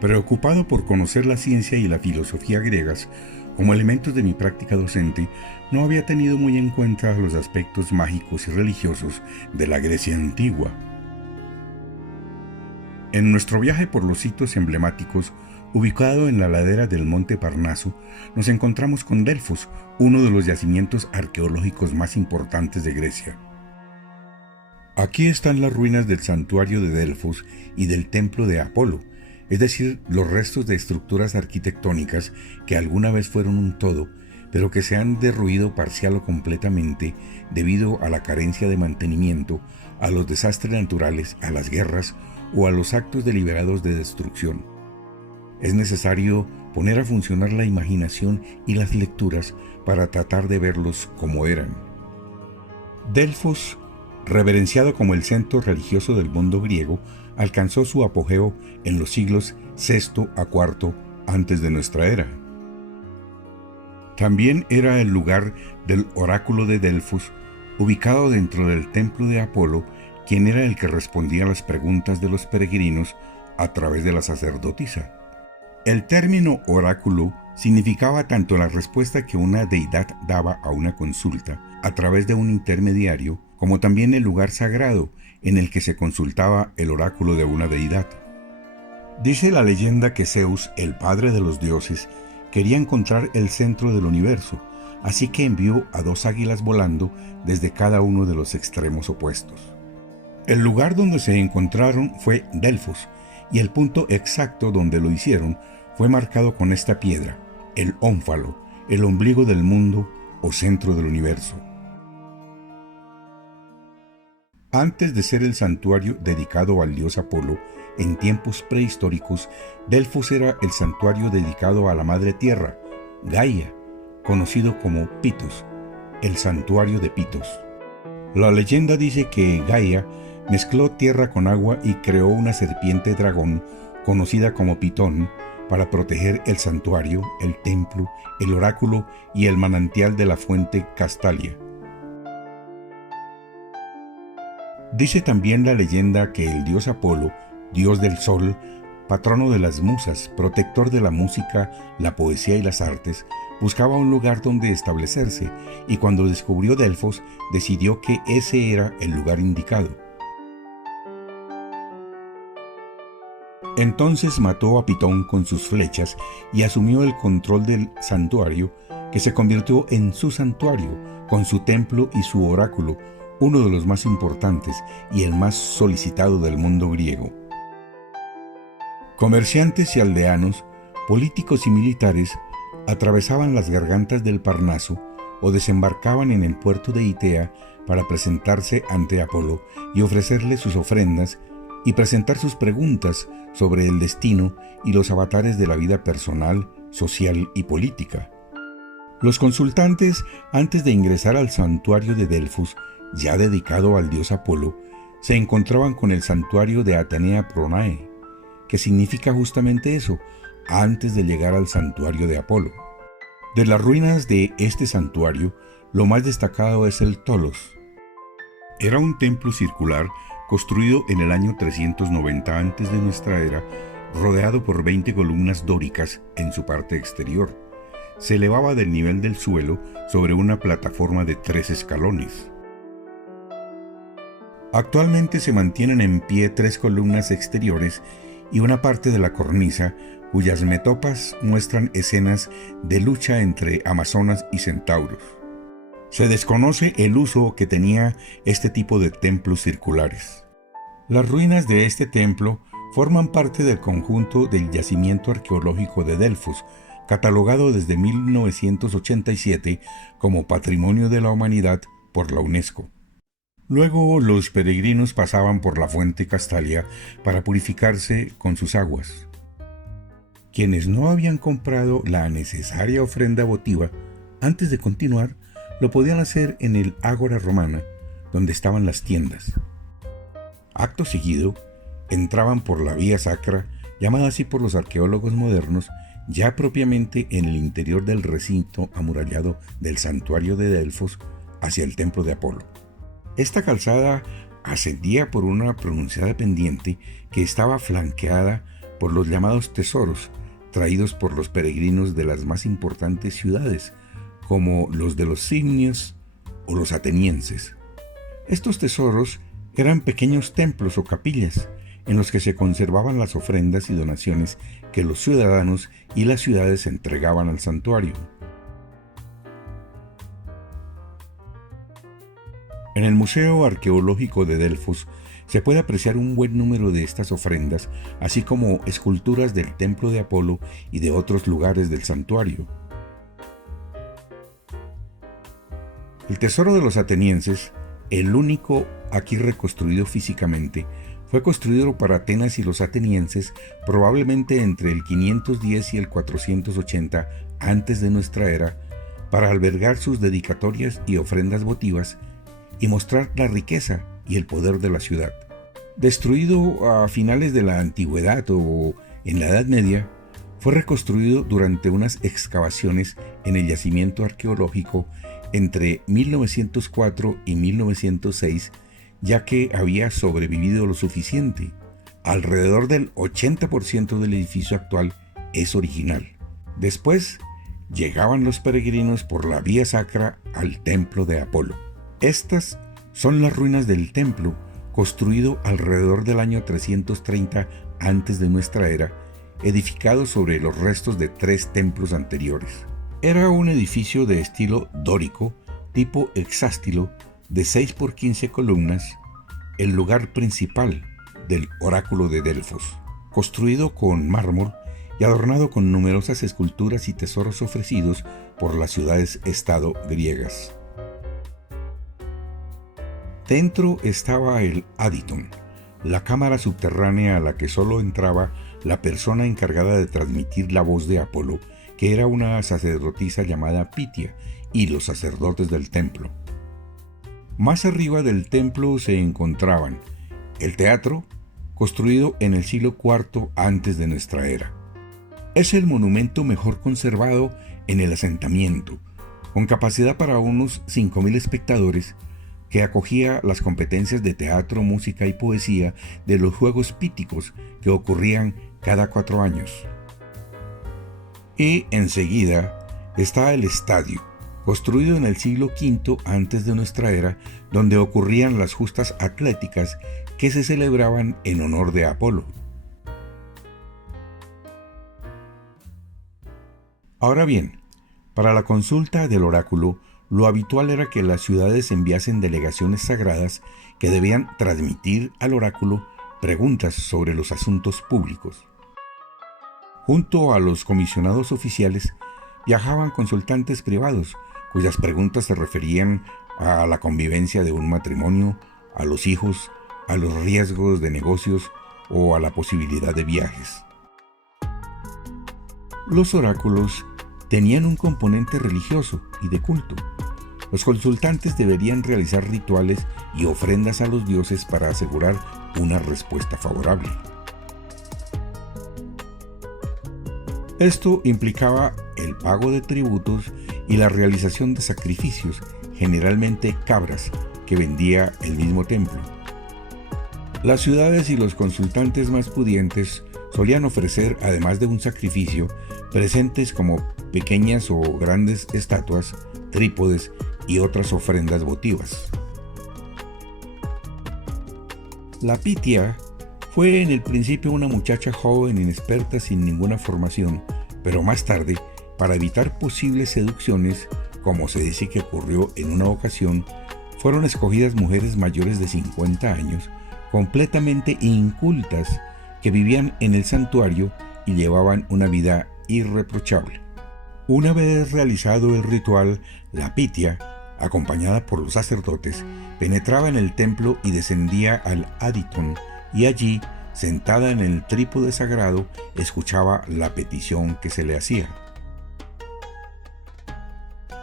Preocupado por conocer la ciencia y la filosofía griegas como elementos de mi práctica docente, no había tenido muy en cuenta los aspectos mágicos y religiosos de la Grecia antigua. En nuestro viaje por los sitios emblemáticos, ubicado en la ladera del monte Parnaso, nos encontramos con Delfos, uno de los yacimientos arqueológicos más importantes de Grecia. Aquí están las ruinas del santuario de Delfos y del templo de Apolo, es decir, los restos de estructuras arquitectónicas que alguna vez fueron un todo, pero que se han derruido parcial o completamente debido a la carencia de mantenimiento, a los desastres naturales, a las guerras o a los actos deliberados de destrucción. Es necesario poner a funcionar la imaginación y las lecturas para tratar de verlos como eran. Delfos, reverenciado como el centro religioso del mundo griego, alcanzó su apogeo en los siglos VI a IV antes de nuestra era. También era el lugar del oráculo de Delfos, ubicado dentro del templo de Apolo, quien era el que respondía a las preguntas de los peregrinos a través de la sacerdotisa. El término oráculo significaba tanto la respuesta que una deidad daba a una consulta a través de un intermediario, como también el lugar sagrado en el que se consultaba el oráculo de una deidad. Dice la leyenda que Zeus, el padre de los dioses, quería encontrar el centro del universo, así que envió a 2 águilas volando desde cada uno de los extremos opuestos. El lugar donde se encontraron fue Delfos, y el punto exacto donde lo hicieron fue marcado con esta piedra, el ónfalo, el ombligo del mundo o centro del universo. Antes de ser el santuario dedicado al dios Apolo, en tiempos prehistóricos, Delfos era el santuario dedicado a la madre tierra, Gaia, conocido como Pitos, el santuario de Pitos. La leyenda dice que Gaia mezcló tierra con agua y creó una serpiente dragón, conocida como Pitón, para proteger el santuario, el templo, el oráculo y el manantial de la fuente Castalia. Dice también la leyenda que el dios Apolo, dios del sol, patrono de las musas, protector de la música, la poesía y las artes, buscaba un lugar donde establecerse, y cuando descubrió Delfos, decidió que ese era el lugar indicado. Entonces mató a Pitón con sus flechas y asumió el control del santuario, que se convirtió en su santuario, con su templo y su oráculo, uno de los más importantes y el más solicitado del mundo griego. Comerciantes y aldeanos, políticos y militares atravesaban las gargantas del Parnaso o desembarcaban en el puerto de Itea para presentarse ante Apolo y ofrecerle sus ofrendas y presentar sus preguntas sobre el destino y los avatares de la vida personal, social y política. Los consultantes, antes de ingresar al santuario de Delfos, ya dedicado al dios Apolo, se encontraban con el santuario de Atenea Pronae, que significa justamente eso, antes de llegar al santuario de Apolo. De las ruinas de este santuario, lo más destacado es el Tolos. Era un templo circular construido en el año 390 antes de nuestra era, rodeado por 20 columnas dóricas en su parte exterior. Se elevaba del nivel del suelo sobre una plataforma de 3 escalones. Actualmente se mantienen en pie 3 columnas exteriores y una parte de la cornisa, cuyas metopas muestran escenas de lucha entre amazonas y centauros. Se desconoce el uso que tenía este tipo de templos circulares. Las ruinas de este templo forman parte del conjunto del yacimiento arqueológico de Delfos, catalogado desde 1987 como Patrimonio de la Humanidad por la UNESCO. Luego los peregrinos pasaban por la fuente Castalia para purificarse con sus aguas. Quienes no habían comprado la necesaria ofrenda votiva, antes de continuar, lo podían hacer en el Ágora Romana, donde estaban las tiendas. Acto seguido, entraban por la vía sacra, llamada así por los arqueólogos modernos, ya propiamente en el interior del recinto amurallado del santuario de Delfos, hacia el templo de Apolo. Esta calzada ascendía por una pronunciada pendiente que estaba flanqueada por los llamados tesoros, traídos por los peregrinos de las más importantes ciudades, como los de los signios o los atenienses. Estos tesoros eran pequeños templos o capillas en los que se conservaban las ofrendas y donaciones que los ciudadanos y las ciudades entregaban al santuario. En el Museo Arqueológico de Delfos se puede apreciar un buen número de estas ofrendas, así como esculturas del templo de Apolo y de otros lugares del santuario. El tesoro de los atenienses, el único aquí reconstruido físicamente, fue construido para Atenas y los atenienses probablemente entre el 510 y el 480 antes de nuestra era, para albergar sus dedicatorias y ofrendas votivas y mostrar la riqueza y el poder de la ciudad. Destruido a finales de la antigüedad o en la Edad Media, fue reconstruido durante unas excavaciones en el yacimiento arqueológico entre 1904 y 1906, ya que había sobrevivido lo suficiente. Alrededor del 80% del edificio actual es original. Después, llegaban los peregrinos por la vía sacra al templo de Apolo. Estas son las ruinas del templo, construido alrededor del año 330 antes de nuestra era, edificado sobre los restos de 3 templos anteriores. Era un edificio de estilo dórico, tipo hexástilo, de 6 por 15 columnas, el lugar principal del oráculo de Delfos, construido con mármol y adornado con numerosas esculturas y tesoros ofrecidos por las ciudades-estado griegas. Dentro estaba el Aditon, la cámara subterránea a la que solo entraba la persona encargada de transmitir la voz de Apolo, que era una sacerdotisa llamada Pitia, y los sacerdotes del templo. Más arriba del templo se encontraban el teatro, construido en el siglo IV antes de nuestra era. Es el monumento mejor conservado en el asentamiento, con capacidad para unos 5.000 espectadores, que acogía las competencias de teatro, música y poesía de los Juegos Píticos que ocurrían cada 4 años. Y enseguida está el estadio, construido en el siglo V antes de nuestra era, donde ocurrían las justas atléticas que se celebraban en honor de Apolo. Ahora bien, para la consulta del oráculo, lo habitual era que las ciudades enviasen delegaciones sagradas que debían transmitir al oráculo preguntas sobre los asuntos públicos. Junto a los comisionados oficiales viajaban consultantes privados, cuyas preguntas se referían a la convivencia de un matrimonio, a los hijos, a los riesgos de negocios o a la posibilidad de viajes. Los oráculos tenían un componente religioso y de culto. Los consultantes deberían realizar rituales y ofrendas a los dioses para asegurar una respuesta favorable. Esto implicaba el pago de tributos y la realización de sacrificios, generalmente cabras, que vendía el mismo templo. Las ciudades y los consultantes más pudientes solían ofrecer, además de un sacrificio, presentes como pequeñas o grandes estatuas, trípodes y otras ofrendas votivas. La Pitia fue en el principio una muchacha joven, inexperta, sin ninguna formación, pero más tarde, para evitar posibles seducciones, como se dice que ocurrió en una ocasión, fueron escogidas mujeres mayores de 50 años, completamente incultas, que vivían en el santuario y llevaban una vida irreprochable. Una vez realizado el ritual, la Pitia, acompañada por los sacerdotes, penetraba en el templo y descendía al Aditon, y allí, sentada en el trípode sagrado, escuchaba la petición que se le hacía.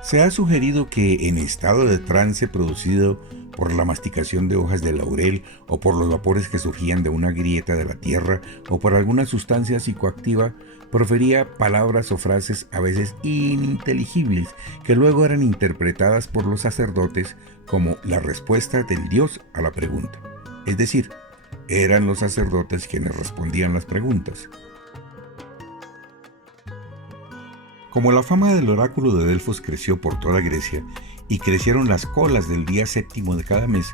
Se ha sugerido que en estado de trance producido por la masticación de hojas de laurel o por los vapores que surgían de una grieta de la tierra o por alguna sustancia psicoactiva, profería palabras o frases a veces ininteligibles que luego eran interpretadas por los sacerdotes como la respuesta del dios a la pregunta. Es decir, eran los sacerdotes quienes respondían las preguntas. Como la fama del oráculo de Delfos creció por toda Grecia y crecieron las colas del día séptimo de cada mes,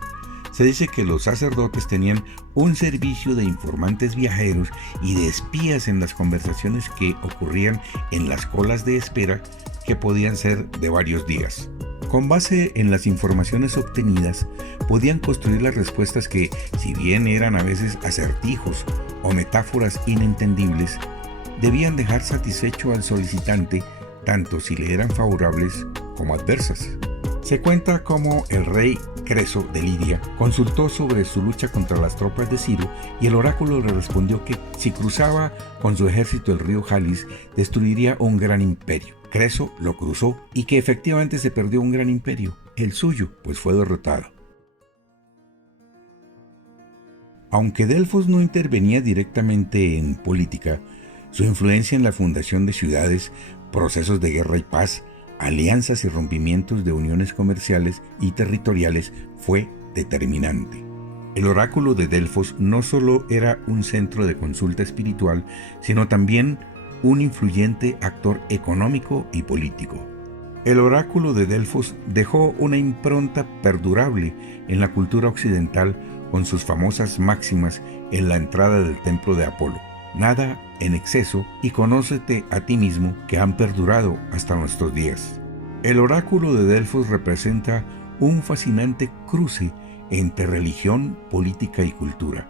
se dice que los sacerdotes tenían un servicio de informantes viajeros y de espías en las conversaciones que ocurrían en las colas de espera, que podían ser de varios días. Con base en las informaciones obtenidas, podían construir las respuestas que, si bien eran a veces acertijos o metáforas inentendibles, debían dejar satisfecho al solicitante, tanto si le eran favorables como adversas. Se cuenta cómo el rey Creso de Lidia consultó sobre su lucha contra las tropas de Ciro y el oráculo le respondió que si cruzaba con su ejército el río Jalis, destruiría un gran imperio. Creso lo cruzó y que efectivamente se perdió un gran imperio, el suyo, pues fue derrotado. Aunque Delfos no intervenía directamente en política, su influencia en la fundación de ciudades, procesos de guerra y paz, alianzas y rompimientos de uniones comerciales y territoriales fue determinante. El oráculo de Delfos no solo era un centro de consulta espiritual, sino también un influyente actor económico y político. El oráculo de Delfos dejó una impronta perdurable en la cultura occidental con sus famosas máximas en la entrada del templo de Apolo: nada en exceso y conócete a ti mismo, que han perdurado hasta nuestros días. El oráculo de Delfos representa un fascinante cruce entre religión, política y cultura.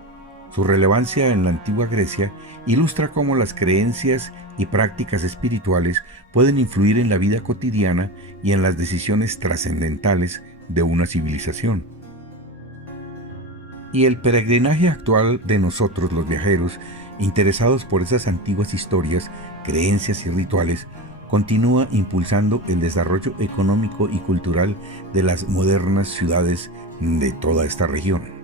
Su relevancia en la antigua Grecia ilustra cómo las creencias y prácticas espirituales pueden influir en la vida cotidiana y en las decisiones trascendentales de una civilización. Y el peregrinaje actual de nosotros, los viajeros, interesados por esas antiguas historias, creencias y rituales, continúa impulsando el desarrollo económico y cultural de las modernas ciudades de toda esta región.